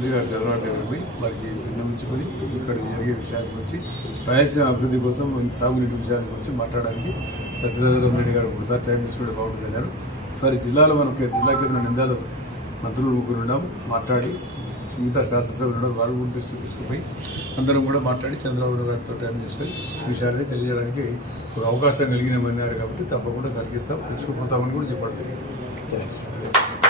మంత్రి గారు చంద్రబాబు నాయుడు వారికి విన్నవించుకొని ఇక్కడ జరిగే విషయానికి వచ్చి రాయలసీమ అభివృద్ధి కోసం సాగునీటి విషయానికి వచ్చి మాట్లాడడానికి దశరథరామ రెడ్డి గారు ఒకసారి టైం తీసుకుంటే బాగుంటుంది అన్నారు. ఒకసారి జిల్లాలో మనకి జిల్లా కేంద్ర నిందాలు మంత్రులు ముగ్గురు ఉన్నాం మాట్లాడి మిగతా శాసనసభ్యులు ఉన్నారు వారు కూడా దృష్టి తీసుకుపోయి అందరం కూడా మాట్లాడి చంద్రబాబు గారితో టైం తీసుకొని విషయాన్ని తెలియజేయడానికి ఒక అవకాశం కలిగినామన్నారు కాబట్టి తప్పకుండా కలిగిస్తాం తెచ్చుకుపోతామని కూడా చెప్పడం జరిగింది.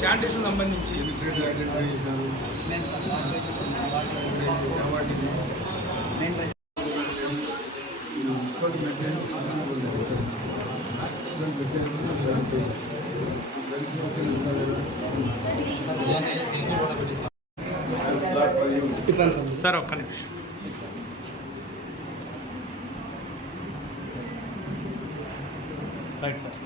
శానిటేషన్ సంబంధించి. సార్ ఒక్క నిమిషం. Right sir.